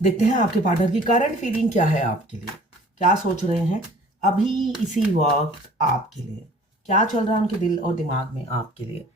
देखते हैं आपके पार्टनर की करंट फीलिंग क्या है आपके लिए, क्या सोच रहे हैं अभी इसी वक्त आपके लिए, क्या चल रहा है उनके दिल और दिमाग में आपके लिए।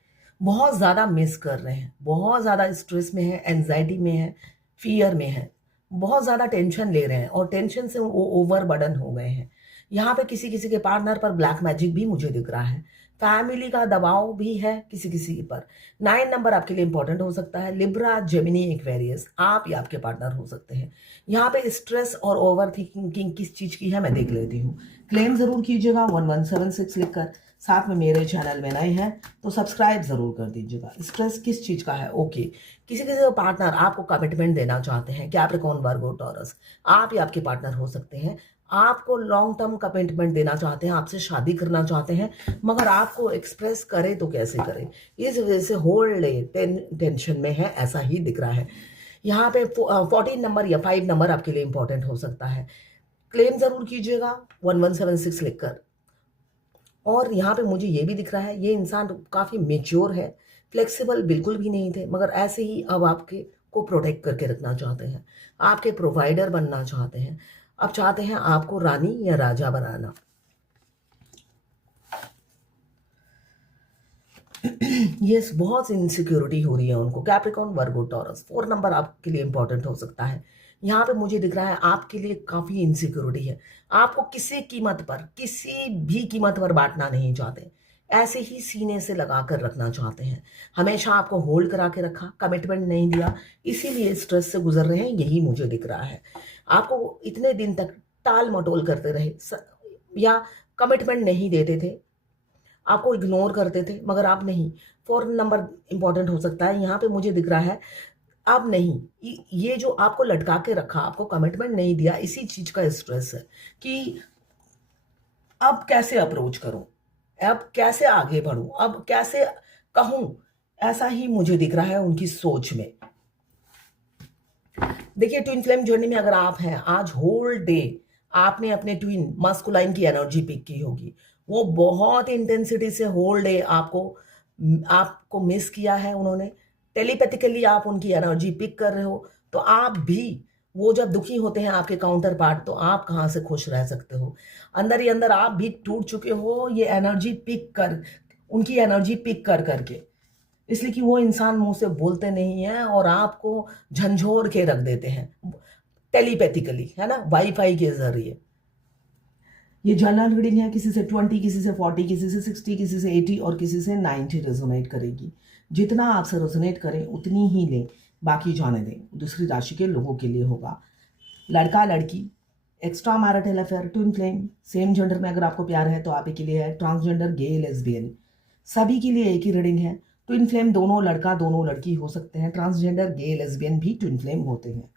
बहुत ज़्यादा मिस कर रहे हैं, बहुत ज़्यादा स्ट्रेस में है, एंजाइटी में है, फियर में है, बहुत ज़्यादा टेंशन ले रहे हैं और टेंशन से वो ओवर बर्डन हो गए हैं। यहाँ पे किसी किसी के पार्टनर पर ब्लैक मैजिक भी मुझे दिख रहा है, फैमिली का दबाव भी है किसी किसी पर। 9 नंबर आपके लिए इंपॉर्टेंट हो सकता है। लिब्रा, जेमिनी, एक्वेरियस, आप या आपके पार्टनर हो सकते हैं। यहाँ पे स्ट्रेस और ओवर थिंकिंग किस चीज़ की है मैं देख लेती हूँ। क्लेम ज़रूर कीजिएगा 1176 लिखकर। साथ में मेरे चैनल में नए हैं तो सब्सक्राइब ज़रूर कर दीजिएगा। स्ट्रेस किस चीज़ का है? ओके, किसी किसी का पार्टनर आपको कमिटमेंट देना चाहते हैं, कैप्रिकॉर्न, वर्गो, टॉरस, आप या आपके पार्टनर हो सकते हैं। आपको लॉन्ग टर्म कमिटमेंट देना चाहते हैं, आपसे शादी करना चाहते हैं, मगर आपको एक्सप्रेस करे तो कैसे करें, इस वजह से होल डे टेंशन में है, ऐसा ही दिख रहा है। यहाँ पे 14 नंबर या 5 नंबर आपके लिए इंपॉर्टेंट हो सकता है। क्लेम जरूर कीजिएगा 1176 लिखकर। और यहाँ पे मुझे ये भी दिख रहा है, ये इंसान काफ़ी मेच्योर है, फ्लेक्सिबल बिल्कुल भी नहीं थे, मगर ऐसे ही अब आपके को प्रोटेक्ट करके रखना चाहते हैं, आपके प्रोवाइडर बनना चाहते हैं, अब चाहते हैं आपको रानी या राजा बनाना। यस, बहुत इनसिक्योरिटी हो रही है उनको। कैप्रिकॉर्न, वर्गो, टॉरस, 4 नंबर आपके लिए इंपॉर्टेंट हो सकता है। यहाँ पे मुझे दिख रहा है आपके लिए काफ़ी इनसिक्योरिटी है, आपको किसी कीमत पर, किसी भी कीमत पर बांटना नहीं चाहते, ऐसे ही सीने से लगा कर रखना चाहते हैं। हमेशा आपको होल्ड करा के रखा, कमिटमेंट नहीं दिया, इसीलिए स्ट्रेस से गुजर रहे हैं, यही मुझे दिख रहा है। आपको इतने दिन तक टाल मटोल करते रहे या कमिटमेंट नहीं देते थे, आपको इग्नोर करते थे, मगर आप नहीं। 4 नंबर इंपॉर्टेंट हो सकता है। यहाँ पे मुझे दिख रहा है अब नहीं, ये जो आपको लटका के रखा, आपको कमिटमेंट नहीं दिया, इसी चीज का स्ट्रेस है कि अब कैसे अप्रोच करूं, अब कैसे आगे बढ़ूं, अब कैसे कहूं, ऐसा ही मुझे दिख रहा है उनकी सोच में। देखिए, ट्विन फ्लेम जर्नी में अगर आप हैं, आज होल डे आपने अपने ट्विन मस्कुलाइन की एनर्जी पिक की होगी। वो बहुत इंटेंसिटी से होल डे आपको आपको मिस किया है उन्होंने। टेलीपैथिकली आप उनकी एनर्जी पिक कर रहे हो, तो आप भी, वो जब दुखी होते हैं आपके काउंटर पार्ट, तो आप कहाँ से खुश रह सकते हो? अंदर ही अंदर आप भी टूट चुके हो ये एनर्जी पिक कर, उनकी एनर्जी पिक कर करके। इसलिए कि वो इंसान मुंह से बोलते नहीं हैं और आपको झंझोर के रख देते हैं टेलीपैथिकली, है ना, वाईफाई के जरिए। ये जनरल रीडिंग है, किसी से 20, किसी से 40, किसी से 60, किसी से 80 और किसी से 90 रेजोनेट करेगी। जितना आपसे रेजोनेट करें उतनी ही लें, बाकी जाने दें, दूसरी राशि के लोगों के लिए होगा। लड़का लड़की, extra marital affair, twin flame, same gender में अगर आपको प्यार है तो आप ही के लिए है। ट्रांसजेंडर, गे, लेस्बियन, सभी के लिए एक ही रीडिंग है। ट्विन फ्लेम दोनों लड़का दोनों लड़की हो सकते हैं, ट्रांसजेंडर, गे, लेस्बियन भी ट्विन फ्लेम होते हैं।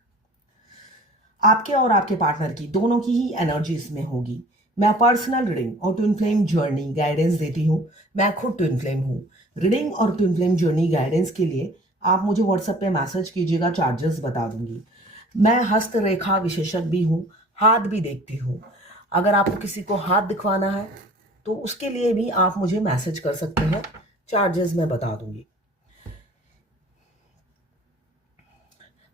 आपके और आपके पार्टनर की दोनों की ही एनर्जी इसमें होगी। मैं पर्सनल रीडिंग और ट्विन फ्लेम जर्नी गाइडेंस देती हूँ, मैं खुद ट्विन फ्लेम हूँ। रीडिंग और ट्विन फ्लेम जर्नी गाइडेंस के लिए आप मुझे व्हाट्सएप पे मैसेज कीजिएगा, चार्जेस बता दूंगी। मैं हस्तरेखा विशेषज्ञ भी हूँ, हाथ भी देखती हूँ। अगर आपको किसी को हाथ दिखवाना है तो उसके लिए भी आप मुझे मैसेज कर सकते हैं, चार्जेस मैं बता दूंगी।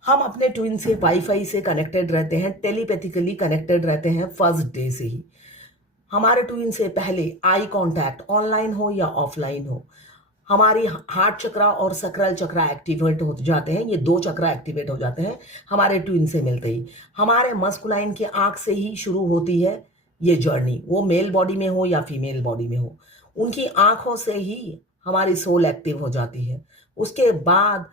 हम अपने ट्विन से वाईफाई से कनेक्टेड रहते हैं, टेलीपैथिकली कनेक्टेड रहते हैं फर्स्ट डे से ही। हमारे ट्विन से पहले आई कांटेक्ट ऑनलाइन हो या ऑफलाइन हो, हमारी हार्ट चक्रा और सकरल चक्रा एक्टिवेट हो जाते हैं, ये दो चक्रा एक्टिवेट हो जाते हैं हमारे ट्विन से मिलते ही। हमारे मस्कुलाइन की आंख से ही शुरू होती है ये जर्नी, वो मेल बॉडी में हो या फीमेल बॉडी में हो, उनकी आंखों से ही हमारी सोल एक्टिव हो जाती है। उसके बाद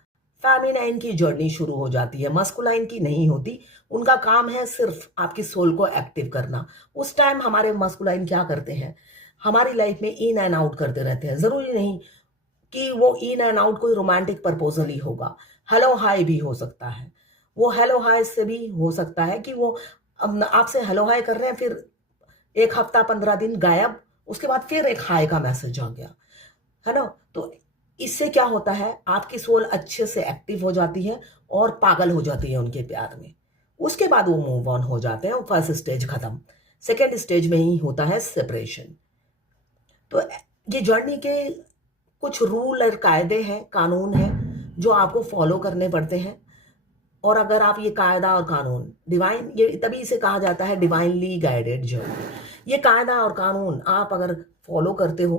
फेमिनाइन की जर्नी शुरू हो जाती है, मस्कुलाइन की नहीं होती। उनका काम है सिर्फ आपकी सोल को एक्टिव करना। उस टाइम हमारे मस्कुलाइन क्या करते हैं, हमारी लाइफ में इन एंड आउट करते रहते हैं। जरूरी नहीं कि वो इन एंड आउट कोई रोमांटिक प्रपोजल ही होगा, हेलो हाय भी हो सकता है। वो हेलो हाय से भी हो सकता है कि वो आपसे हेलो हाय कर रहे हैं, फिर 1 हफ्ता 15 दिन गायब, उसके बाद फिर एक हाय का मैसेज आ गया, है ना। तो इससे क्या होता है, आपकी सोल अच्छे से एक्टिव हो जाती है और पागल हो जाती है उनके प्यार में। उसके बाद वो मूव ऑन हो जाते हैं, फर्स्ट स्टेज खत्म, सेकेंड स्टेज में ही होता है सेपरेशन। तो ये जर्नी के कुछ रूल और कायदे हैं, कानून हैं जो आपको फॉलो करने पड़ते हैं। और अगर आप ये कायदा और कानून डिवाइन, ये तभी इसे कहा जाता है डिवाइनली गाइडेड जर्नी। ये कायदा और कानून आप अगर फॉलो करते हो,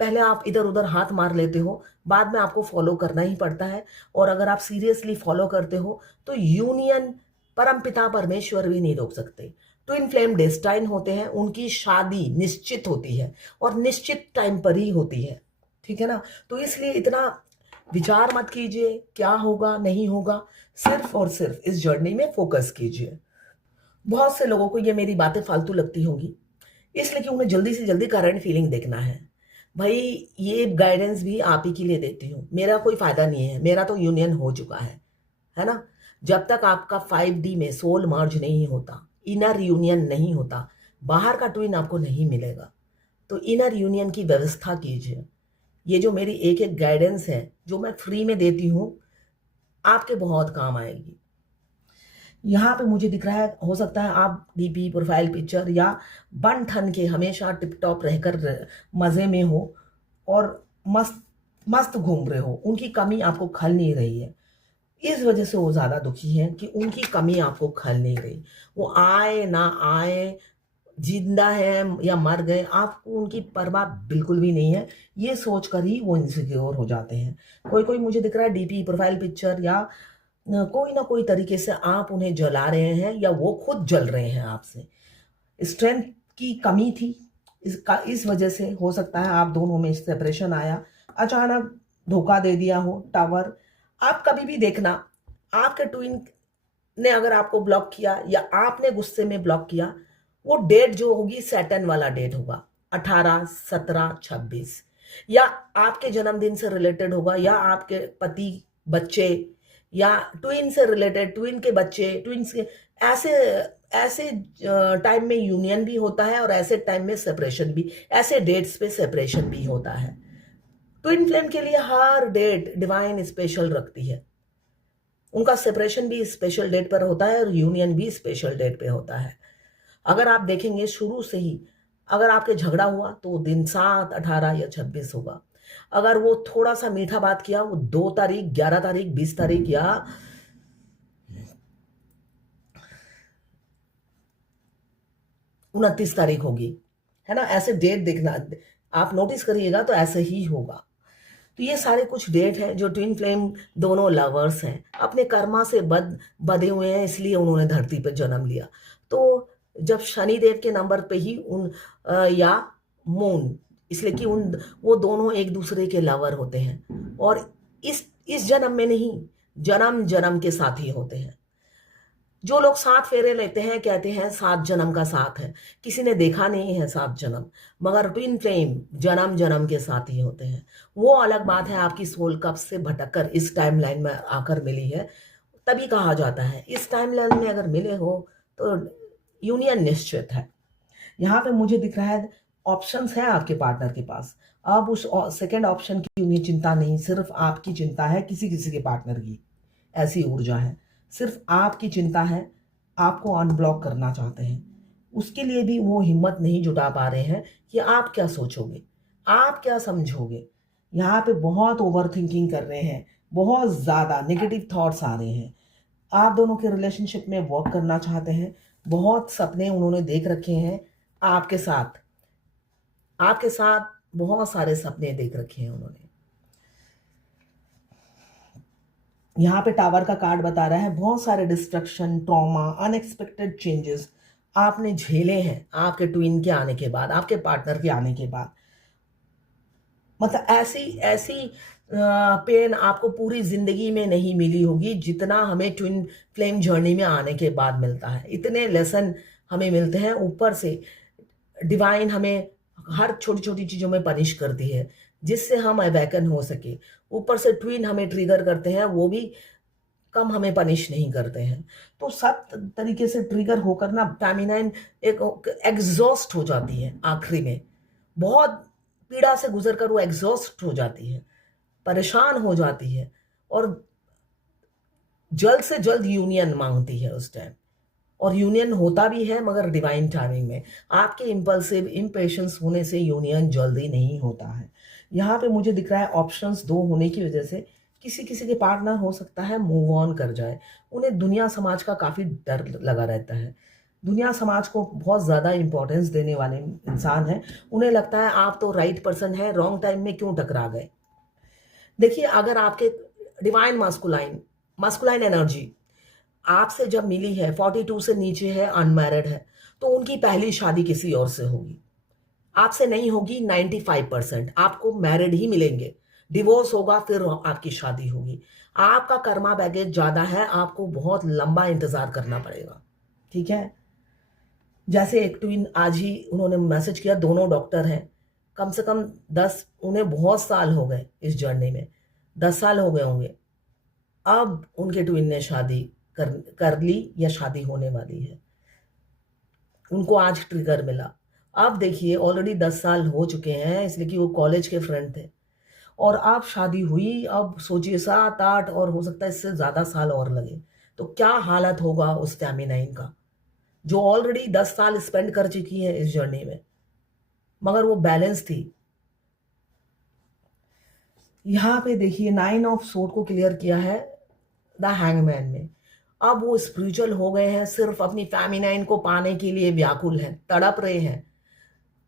पहले आप इधर उधर हाथ मार लेते हो, बाद में आपको फॉलो करना ही पड़ता है। और अगर आप सीरियसली फॉलो करते हो तो यूनियन परमपिता परमेश्वर भी नहीं रोक सकते। ट्विन फ्लेम डेस्टाइन होते हैं, उनकी शादी निश्चित होती है और निश्चित टाइम पर ही होती है, ठीक है ना। तो इसलिए इतना विचार मत कीजिए क्या होगा नहीं होगा, सिर्फ और सिर्फ इस जर्नी में फोकस कीजिए। बहुत से लोगों को ये मेरी बातें फालतू लगती होंगी, इसलिए कि उन्हें जल्दी से जल्दी करंट फीलिंग देखना है। भाई ये गाइडेंस भी आप ही के लिए देती हूँ, मेरा कोई फायदा नहीं है, मेरा तो यूनियन हो चुका है ना। जब तक आपका 5D में सोल मर्ज नहीं होता, इनर यूनियन नहीं होता, बाहर का ट्विन आपको नहीं मिलेगा। तो इनर यूनियन की व्यवस्था कीजिए। ये जो मेरी एक एक गाइडेंस है जो मैं फ्री में देती हूँ, आपके बहुत काम आएगी। यहाँ पे मुझे दिख रहा है, हो सकता है आप डीपी प्रोफाइल पिक्चर या बन ठन के हमेशा टिप टॉप रहकर मज़े में हो और मस्त मस्त घूम रहे हो, उनकी कमी आपको खल नहीं रही है। इस वजह से वो ज़्यादा दुखी है कि उनकी कमी आपको खल नहीं रही। वो आए ना आए, जिंदा है या मर गए, आपको उनकी परवाह बिल्कुल भी नहीं है। ये सोच कर ही वो इनसिक्योर हो जाते हैं। कोई कोई मुझे दिख रहा है डीपी प्रोफाइल पिक्चर या कोई ना कोई तरीके से आप उन्हें जला रहे हैं या वो खुद जल रहे हैं आपसे। स्ट्रेंथ की कमी थी, इस वजह से हो सकता है आप दोनों में सेपरेशन आया, अचानक धोखा दे दिया हो टावर। आप कभी भी देखना, आपके ट्विन ने अगर आपको ब्लॉक किया या आपने गुस्से में ब्लॉक किया, वो डेट जो होगी सैटर्न वाला डेट होगा, 18, 17, 26, या आपके जन्मदिन से रिलेटेड होगा, या आपके पति बच्चे, या ट्विन से रिलेटेड, ट्विन के बच्चे, ट्विन्स के ऐसे ऐसे टाइम में यूनियन भी होता है और ऐसे टाइम में सेपरेशन भी, ऐसे डेट्स पे सेपरेशन भी होता है। ट्विन फ्लेम के लिए हर डेट डिवाइन स्पेशल रखती है। उनका सेपरेशन भी स्पेशल डेट पर होता है और यूनियन भी स्पेशल डेट पे होता है। अगर आप देखेंगे शुरू से ही, अगर आपके झगड़ा हुआ तो दिन 7, 18 या 26 होगा। अगर वो थोड़ा सा मीठा बात किया, वो 2 तारीख, 11 तारीख, 20 तारीख या 29 तारीख होगी, है ना। ऐसे डेट देखना, आप नोटिस करिएगा तो ऐसे ही होगा। तो ये सारे कुछ डेट है जो ट्विन फ्लेम दोनों लवर्स हैं, अपने कर्मा से बधे हुए हैं, इसलिए उन्होंने धरती पर जन्म लिया। तो जब शनिदेव के नंबर पे ही या मून, इसलिए कि वो दोनों एक दूसरे के लवर होते हैं और इस जन्म में नहीं, जन्म जन्म के साथी होते हैं। जो लोग 7 फेरे लेते हैं कहते हैं 7 जन्म का साथ है, किसी ने देखा नहीं है 7 जन्म, मगर ट्विन फ्लेम जन्म जन्म के साथी होते हैं। वो अलग बात है, आपकी सोल कब से भटककर इस टाइमलाइन में आकर मिली है, तभी कहा जाता है इस टाइमलाइन में अगर मिले हो तो यूनियन निश्चित है। यहाँ पे मुझे दिख रहा है ऑप्शंस है आपके पार्टनर के पास। अब उस सेकंड ऑप्शन की उन्हें चिंता नहीं, सिर्फ आपकी चिंता है, किसी किसी के पार्टनर की ऐसी ऊर्जा है, सिर्फ आपकी चिंता है, आपको अनब्लॉक करना चाहते हैं। उसके लिए भी वो हिम्मत नहीं जुटा पा रहे हैं कि आप क्या सोचोगे, आप क्या समझोगे। यहाँ पे बहुत ओवर थिंकिंग कर रहे हैं, बहुत ज़्यादा नेगेटिव थॉट्स आ रहे हैं। आप दोनों के रिलेशनशिप में वर्क करना चाहते हैं, बहुत सपने उन्होंने देख रखे हैं आपके साथ, आपके साथ बहुत सारे सपने देख रखे हैं उन्होंने। यहाँ पे टावर का कार्ड बता रहा है बहुत सारे डिस्ट्रक्शन, ट्रॉमा, अनएक्सपेक्टेड चेंजेस आपने झेले हैं आपके ट्विन के आने के बाद, आपके पार्टनर के आने के बाद। मतलब ऐसी ऐसी पेन आपको पूरी जिंदगी में नहीं मिली होगी जितना हमें ट्विन फ्लेम जर्नी में आने के बाद मिलता है। इतने लेसन हमें मिलते हैं, ऊपर से डिवाइन हमें हर छोटी छोटी चीज़ों में पनिश करती है जिससे हम अवेकन हो सके। ऊपर से ट्विन हमें ट्रिगर करते हैं, वो भी कम हमें पनिश नहीं करते हैं। तो सब तरीके से ट्रिगर होकर ना फेमिनाइन एक एग्जॉस्ट हो जाती है आखिरी में, बहुत पीड़ा से गुजरकर वो एग्जॉस्ट हो जाती है, परेशान हो जाती है और जल्द से जल्द यूनियन मांगती है उस टाइम। और यूनियन होता भी है मगर डिवाइन टाइमिंग में। आपके इम्पल्सिव इम्पेशंस होने से यूनियन जल्दी नहीं होता है। यहाँ पे मुझे दिख रहा है ऑप्शंस 2 होने की वजह से किसी किसी के पार्टनर हो सकता है मूव ऑन कर जाए, उन्हें दुनिया समाज का काफ़ी डर लगा रहता है। दुनिया समाज को बहुत ज़्यादा इम्पोर्टेंस देने वाले इंसान हैं, उन्हें लगता है आप तो राइट पर्सन है, रॉन्ग टाइम में क्यों टकरा गए। देखिए, अगर आपके डिवाइन मास्कुलाइन मास्कुलाइन एनर्जी आपसे जब मिली है, 42 से नीचे है, अनमैरिड है, तो उनकी पहली शादी किसी और से होगी। आपसे नहीं होगी 95%, आपको मैरिड ही मिलेंगे। डिवोर्स होगा फिर आपकी शादी होगी। आपका कर्मा बैगेज ज़्यादा है, आपको बहुत लंबा इंतज़ार करना पड़ेगा, ठीक है? जैसे एक ट्विन आज ही उन्होंने मैसेज किया, दोनों डॉक्टर हैं। कम से कम 10 उन्हें बहुत साल हो गए इस जर्नी में, 10 साल हो गए होंगे। अब उनके ट्विन ने शादी कर कर ली या शादी होने वाली है। उनको आज ट्रिगर मिला। अब देखिए ऑलरेडी 10 साल हो चुके हैं इसलिए कि वो कॉलेज के फ्रेंड थे और अब शादी हुई, अब सोचिए 7-8 और हो सकता है इससे ज़्यादा साल और लगे। तो क्या हालत होगा उस फेमिनाइन का, जो ऑलरेडी 10 साल स्पेंड कर चुकी है इस जर्नी में, मगर वो बैलेंस थी। यहाँ पे देखिए 9 ऑफ सोर्ड को क्लियर किया है द हैंगमैन में। अब वो स्पिरिचुअल हो गए हैं, सिर्फ अपनी फेमिनाइन को पाने के लिए व्याकुल हैं, तड़प रहे हैं,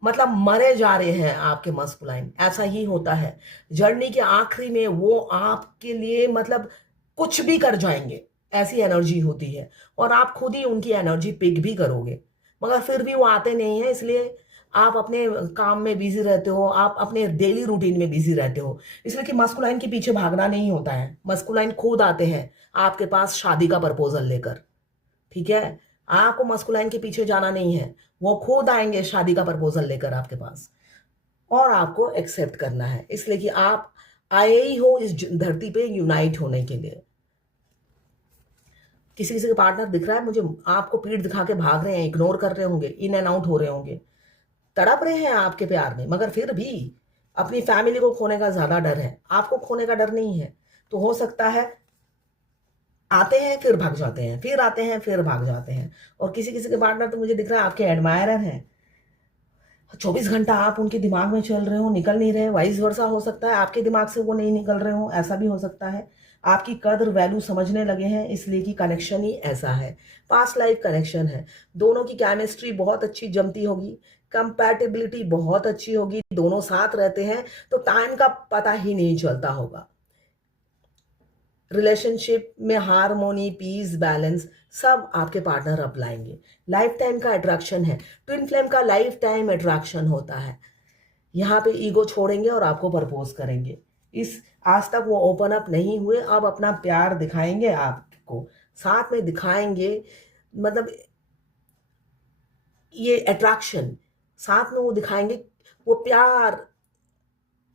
मतलब मरे जा रहे हैं आपके मस्कुलाइन। ऐसा ही होता है जर्नी के आखिरी में, वो आपके लिए मतलब कुछ भी कर जाएंगे, ऐसी एनर्जी होती है और आप खुद ही उनकी एनर्जी पिक भी करोगे, मगर फिर भी वो आते नहीं है। इसलिए आप अपने काम में बिजी रहते हो, आप अपने डेली रूटीन में बिजी रहते हो, इसलिए कि मस्कुलाइन के पीछे भागना नहीं होता है। मस्कुलाइन खुद आते हैं आपके पास शादी का प्रपोजल लेकर, ठीक है? आपको मस्कुलाइन के पीछे जाना नहीं है, वो खुद आएंगे शादी का प्रपोजल लेकर आपके पास और आपको एक्सेप्ट करना है, इसलिए कि आप आए ही हो इस धरती पे यूनाइट होने के लिए। किसी किसी के पार्टनर दिख रहा है मुझे, आपको पीठ दिखा के भाग रहे हैं, इग्नोर कर रहे होंगे, इन एंड आउट हो रहे होंगे, तड़प रहे हैं आपके प्यार में, मगर फिर भी अपनी फैमिली को खोने का ज्यादा डर है, आपको खोने का डर नहीं है। तो हो सकता है आते हैं फिर भाग जाते हैं, फिर आते हैं फिर भाग जाते हैं। और किसी किसी के पार्टनर तो मुझे दिख रहा है आपके एडमायरर हैं, 24 घंटा आप उनके दिमाग में चल रहे हो, निकल नहीं रहे। वाइस वर्सा हो सकता है आपके दिमाग से वो नहीं निकल रहे हो, ऐसा भी हो सकता है। आपकी कद्र वैल्यू समझने लगे हैं, इसलिए कि कनेक्शन ही ऐसा है, पास्ट लाइफ कनेक्शन है। दोनों की केमिस्ट्री बहुत अच्छी जमती होगी, कंपैटिबिलिटी बहुत अच्छी होगी, दोनों साथ रहते हैं तो टाइम का पता ही नहीं चलता होगा। रिलेशनशिप में हार्मोनी, पीस, बैलेंस सब आपके पार्टनर अपलाएंगे। लाइफ टाइम का अट्रैक्शन है, ट्विन फ्लेम का लाइफ टाइम अट्रैक्शन होता है। यहाँ पे ईगो छोड़ेंगे और आपको प्रपोज करेंगे। इस आज तक वो ओपन अप नहीं हुए, अब अपना प्यार दिखाएंगे, आपको साथ में दिखाएंगे। मतलब ये अट्रैक्शन साथ में वो दिखाएंगे, वो प्यार।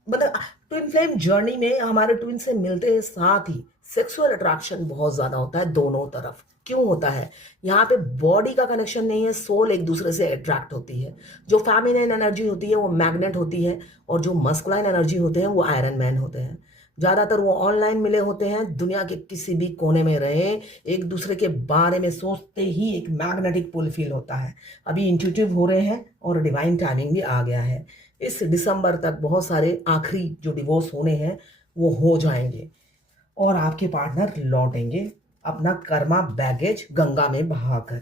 मतलब ट्विन फ्लेम जर्नी में हमारे ट्विन से मिलते हैं साथ ही सेक्सुअल अट्रैक्शन बहुत ज्यादा होता है दोनों तरफ। क्यों होता है? यहाँ पे बॉडी का कनेक्शन नहीं है, सोल एक दूसरे से अट्रैक्ट होती है। जो फेमिनिन एनर्जी होती है वो मैग्नेट होती है और जो मस्कुलाइन एनर्जी होते हैं वो आयरन मैन होते हैं। ज्यादातर वो ऑनलाइन मिले होते हैं, दुनिया के किसी भी कोने में रहे, एक दूसरे के बारे में सोचते ही एक मैग्नेटिक पुल फील होता है। अभी इंट्यूटिव हो रहे हैं और डिवाइन टाइमिंग भी आ गया है। इस दिसंबर तक बहुत सारे आखिरी जो डिवोर्स होने हैं वो हो जाएंगे और आपके पार्टनर लौटेंगे अपना कर्मा बैगेज गंगा में बहाकर।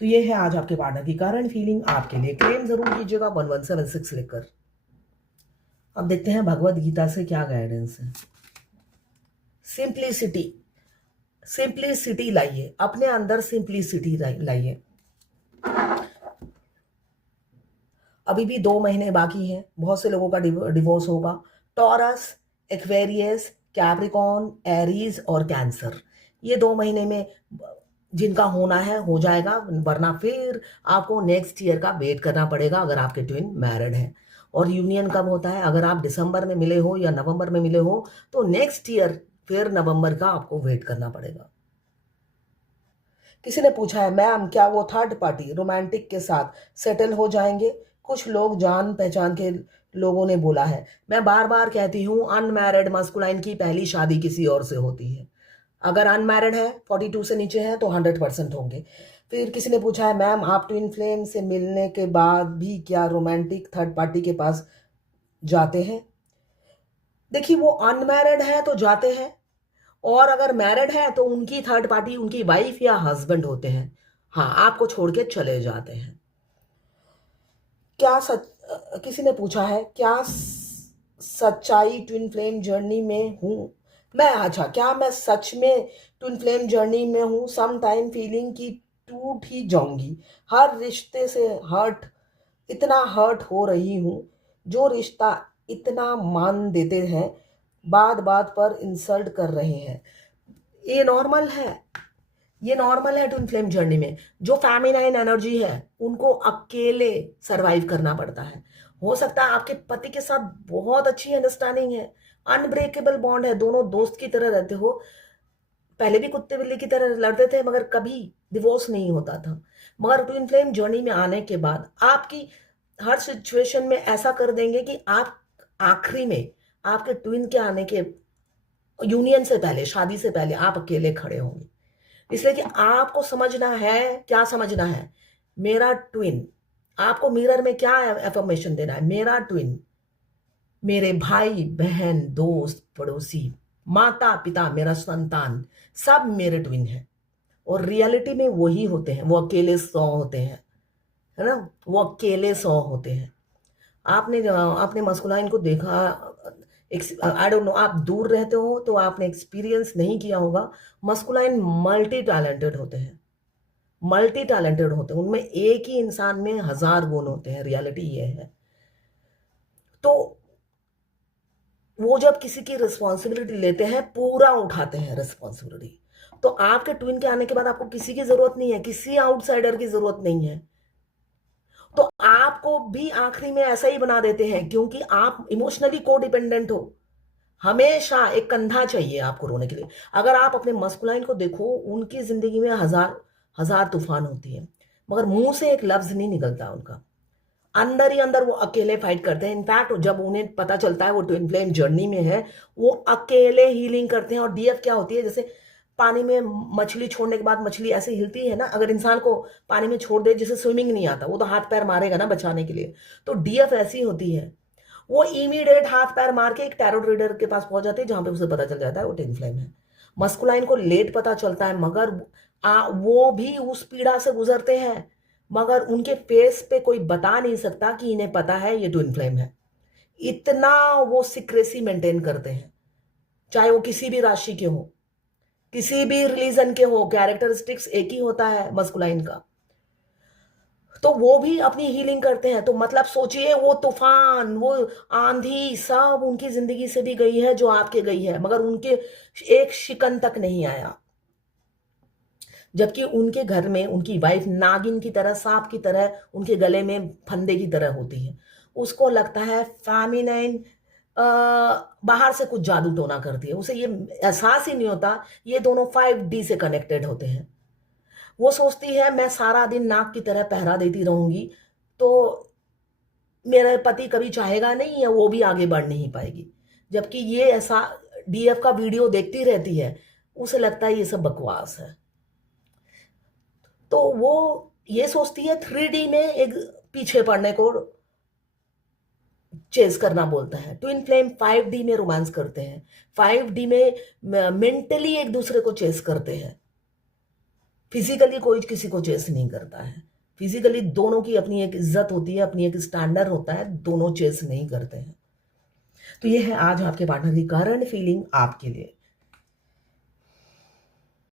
तो ये है आज आपके पार्टनर की करंट फीलिंग आपके लिए। क्लेम जरूर कीजिएगा 1176 लिखकर। अब देखते हैं भगवत गीता से क्या गाइडेंस है। सिंप्लिसिटी, सिंप्लिसिटी लाइए अपने अंदर, सिंप्लिसिटी लाइए। अभी भी 2 महीने बाकी हैं, बहुत से लोगों का डिवोर्स होगा। टॉरस, एक्वेरियस, कैप्रिकॉर्न, एरीज और कैंसर, ये 2 महीने में जिनका होना है हो जाएगा, वरना फिर आपको नेक्स्ट ईयर का वेट करना पड़ेगा अगर आपके ट्विन मैरिड हैं। और यूनियन कब होता है? अगर आप दिसंबर में मिले हो या नवंबर में मिले हो तो नेक्स्ट ईयर फिर नवंबर का आपको वेट करना पड़ेगा। किसी ने पूछा है मैम क्या वो थर्ड पार्टी रोमांटिक के साथ सेटल हो जाएंगे? कुछ लोग जान पहचान के लोगों ने बोला है। मैं बार बार कहती हूँ अनमैरिड मस्कुलाइन की पहली शादी किसी और से होती है। अगर अनमैरिड है 42 से नीचे है तो 100% होंगे। फिर किसी ने पूछा है मैम आप ट्विन फ्लेम से मिलने के बाद भी क्या रोमांटिक थर्ड पार्टी के पास जाते हैं? देखिए वो अनमैरिड है तो जाते हैं, और अगर मैरिड है तो उनकी थर्ड पार्टी उनकी वाइफ या हस्बैंड होते हैं। हाँ, आपको छोड़ के चले जाते हैं। क्या सच किसी ने पूछा है क्या सच्चाई ट्विन फ्लेम जर्नी में हूँ मैं? अच्छा, क्या मैं सच में ट्विन फ्लेम जर्नी में हूँ? सम टाइम फीलिंग की टूट ही जाऊंगी, हर रिश्ते से हर्ट, इतना हर्ट हो रही हूँ। जो रिश्ता इतना मान देते हैं, बात बात पर इंसल्ट कर रहे हैं। ये नॉर्मल है, ये नॉर्मल है ट्विन फ्लेम जर्नी में। जो फेमिनाइन एनर्जी है उनको अकेले सरवाइव करना पड़ता है। हो सकता है आपके पति के साथ बहुत अच्छी अंडरस्टैंडिंग है, अनब्रेकेबल बॉन्ड है, दोनों दोस्त की तरह रहते हो, पहले भी कुत्ते बिल्ली की तरह लड़ते थे मगर कभी डिवोर्स नहीं होता था। मगर ट्विन फ्लेम जर्नी में आने के बाद आपकी हर सिचुएशन में ऐसा कर देंगे कि आप आखिरी में आपके ट्विन के आने के यूनियन से पहले, शादी से पहले आप अकेले खड़े होंगे। इसलिए कि आपको समझना है, क्या समझना है? मेरा ट्विन, आपको मिरर में क्या एफर्मेशन देना है? मेरा ट्विन, मेरे भाई बहन दोस्त पड़ोसी माता पिता मेरा संतान, सब मेरे ट्विन हैं। और रियलिटी में वही होते हैं, वो अकेले 100 होते हैं, है ना? वो अकेले 100 होते हैं। आपने मस्कुलाइन को देखा, आई डोंट नो, आप दूर रहते हो तो आपने एक्सपीरियंस नहीं किया होगा। मस्कुलाइन मल्टी टैलेंटेड होते हैं, मल्टी टैलेंटेड होते हैं, उनमें एक ही इंसान में 1000 गुण होते हैं। रियलिटी ये है। तो वो जब किसी की रिस्पॉन्सिबिलिटी लेते हैं, पूरा उठाते हैं रिस्पॉन्सिबिलिटी। तो आपके ट्विन के आने के बाद आपको किसी की जरूरत नहीं है, किसी आउटसाइडर की जरूरत नहीं है। तो आपको भी आखिरी में ऐसा ही बना देते हैं, क्योंकि आप इमोशनली कोडिपेंडेंट हो। हमेशा एक कंधा चाहिए आपको रोने के लिए। अगर आप अपने मस्कुलाइन को देखो, उनकी जिंदगी में हजार हजार तूफान होती है, मगर मुंह से एक लफ्ज नहीं निकलता उनका। अंदर ही अंदर वो अकेले फाइट करते हैं। इनफैक्ट जब उन्हें पता चलता है वो ट्विन फ्लेम जर्नी में है, वो अकेले हीलिंग करते हैं। और डीएफ क्या होती है? जैसे पानी में मछली छोड़ने के बाद मछली ऐसे हिलती है ना, अगर इंसान को पानी में छोड़ दे, जिसे स्विमिंग नहीं आता, वो तो हाथ पैर मारेगा ना बचाने के लिए। तो डीएफ ऐसी होती है, वो इमीडिएट हाथ पैर मार के एक टैरो रीडर के पास पहुंच जाती है, जहां पे उसे पता चल जाता है वो ट्विन फ्लेम है। मस्कुलाइन को लेट पता चलता है, मगर वो भी उस पीड़ा से गुजरते हैं, मगर उनके फेस पे कोई बता नहीं सकता कि इन्हें पता है ये ट्विन फ्लेम है। इतना वो सीक्रेसी मेंटेन करते हैं, चाहे वो किसी भी राशि के हो, किसी भी रिलीजन के हो, कैरेक्टरिस्टिक्स एक ही होता है मस्कुलाइन का। तो वो भी अपनी हीलिंग करते हैं। तो मतलब सोचिए, वो तूफान, वो आंधी सब उनकी जिंदगी से भी गई है जो आपके गई है, मगर उनके एक शिकन तक नहीं आया। जबकि उनके घर में उनकी वाइफ नागिन की तरह, सांप की तरह, उनके गले में फंदे की तरह होती है। उसको लगता है फेमिनाइन बाहर से कुछ जादू टोना करती है, उसे ये एहसास ही नहीं होता ये दोनों 5D से कनेक्टेड होते हैं। वो सोचती है मैं सारा दिन नाक की तरह पहरा देती रहूंगी तो मेरा पति कभी चाहेगा नहीं, या वो भी आगे बढ़ नहीं पाएगी। जबकि ये ऐसा डीएफ का वीडियो देखती रहती है, उसे लगता है ये सब बकवास है। तो वो ये सोचती है 3D में एक पीछे पड़ने को चेस करना बोलता है। ट्विन फ्लेम 5D में रोमांस करते हैं, 5D में मेंटली एक दूसरे को चेस करते हैं। फिजिकली कोई किसी को चेस नहीं करता है। फिजिकली दोनों की अपनी एक इज्जत होती है, अपनी एक स्टैंडर्ड होता है, दोनों चेस नहीं करते हैं। तो ये है आज आपके पार्टनर की करंट फीलिंग आपके लिए।